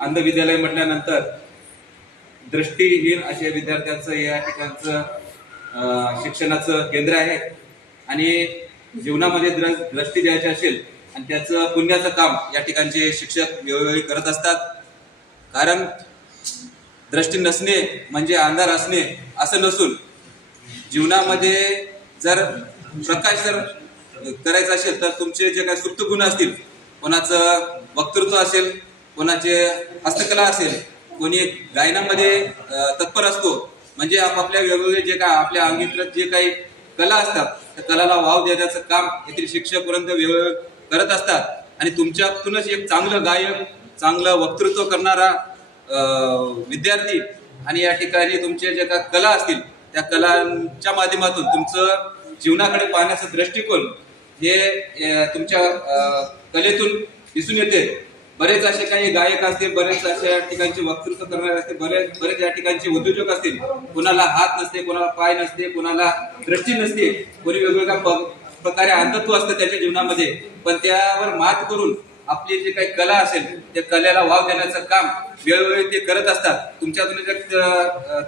अंध विद्यालय म्हटल्यानंतर दृष्टीहीन अशा विद्यार्थ्यांचं या ठिकाणचं शिक्षणाचं केंद्र आहे. आणि जीवनामध्ये द्र- दृष्टी द्यायची असेल आणि त्याचं पुण्याचं काम या ठिकाणचे शिक्षक वेळोवेळी करत असतात. कारण दृष्टी नसणे म्हणजे अंधार असणे असं नसून जीवनामध्ये जर प्रकाश जर करायचा असेल तर तुमचे जे काही सुप्त गुण असतील कोणाचं वक्तृत्व असेल कोणाचे हस्तकला असेल कोणी गायनामध्ये तत्पर असतो म्हणजे आपापल्या वेगवेगळे जे काय आपल्या अंगीकृत जे काही कला असतात त्या कलाला वाव देण्याचं काम येथील शिक्षकपर्यंत वेगवेगळे करत असतात. आणि तुमच्यातूनच एक चांगलं गायक चांगलं वक्तृत्व करणारा विद्यार्थी आणि या ठिकाणी तुमचे जे काय कला असतील त्या कलांच्या माध्यमातून तुमचं जीवनाकडे पाहण्याचा दृष्टिकोन हे तुमच्या कलेतून दिसून येते. बरेच असे काही गायक असतील बरेच अशा या ठिकाणचे वक्तृत्व करणारे असते बरेच बरेच या ठिकाणचे उद्योजक असतील. कोणाला हात नसते कोणाला पाय नसते कोणाला दृष्टी नसते. कोणी वेगवेगळ्या प- प्रकारे अंधत्व असतं त्याच्या जीवनामध्ये. पण त्यावर मात करून आपली जी काही कला असेल त्या कलेला वाव देण्याचं काम वेळोवेळी ते करत असतात. तुमच्यातून एक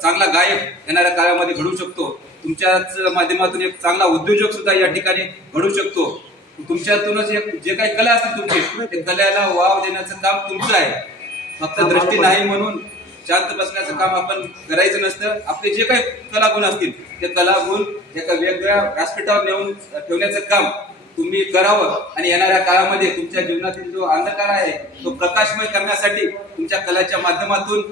चांगला गायक येणाऱ्या काळामध्ये घडू शकतो. तुमच्याच माध्यमातून एक चांगला उद्योजक सुद्धा या ठिकाणी घडू शकतो. तुमच्यातूनच एक जे काही कला असतील तुमची ते कलेला वाव देण्याचं काम तुमचं आहे. फक्त दृष्टी नाही म्हणून शांत बसण्याचं काम आपण करायचं नसतं. आपले जे काही कलागुण असतील ते कलागुण एका वेगळ्या व्यासपीठावर नेऊन ठेवण्याचं काम तुम्ही करावं. आणि येणाऱ्या काळामध्ये तुमच्या जीवनातील जो अंधकार आहे तो प्रकाशमय करण्यासाठी तुमच्या कलाच्या माध्यमातून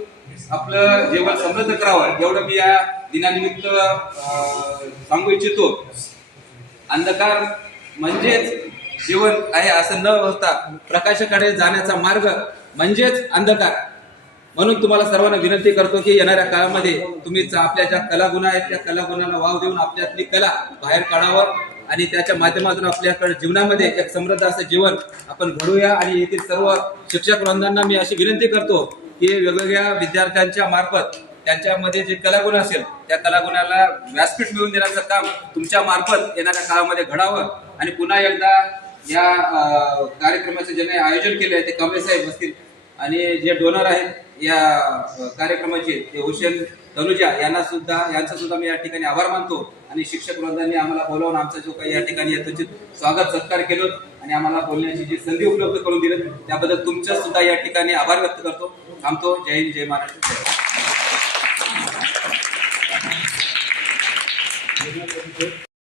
आपलं जीवन समृद्ध करावं. एवढं मी या दिनानिमित्त सांगू इच्छितो. अंधकार म्हणजेच जीवन आहे असं न होता प्रकाशाकडे जाण्याचा मार्ग म्हणजेच अंधकार. म्हणून तुम्हाला सर्वांना विनंती करतो की येणाऱ्या काळामध्ये तुम्ही आपल्या ज्या कलागुण आहेत त्या कलागुणांना वाव देऊन आपल्यातली कला बाहेर काढावं आणि त्याच्या माध्यमातून आपल्याकडे जीवनामध्ये एक समृद्ध असं जीवन आपण घडूया आणि येथील सर्व शिक्षक वृंदांना मी अशी विनंती करतो की वेगवेगळ्या विद्यार्थ्यांच्या मार्फत त्यांच्यामध्ये जे कलागुण असेल त्या कलागुणाला व्यासपीठ मिळवून देण्याचं काम तुमच्या मार्फत येणाऱ्या काळामध्ये घडावं. आणि पुन्हा एकदा या कार्यक्रमाचे ज्याने आयोजन केले आहे ते कमळे साहेब असतील आणि जे डोनर आहेत या कार्यक्रमाचे ते हुसेन तनुजा यांना सुद्धा यांचा सुद्धा मी या ठिकाणी आभार मानतो. आणि शिक्षक वृंदांनी आम्हाला बोलावून आमचा जो काही या ठिकाणी यथोचित स्वागत सत्कार केलं आणि आम्हाला बोलण्याची जी संधी उपलब्ध करून दिली त्याबद्दल तुमचं सुद्धा या ठिकाणी आभार व्यक्त करतो. थांबतो. जय हिंद जय महाराष्ट्र जय it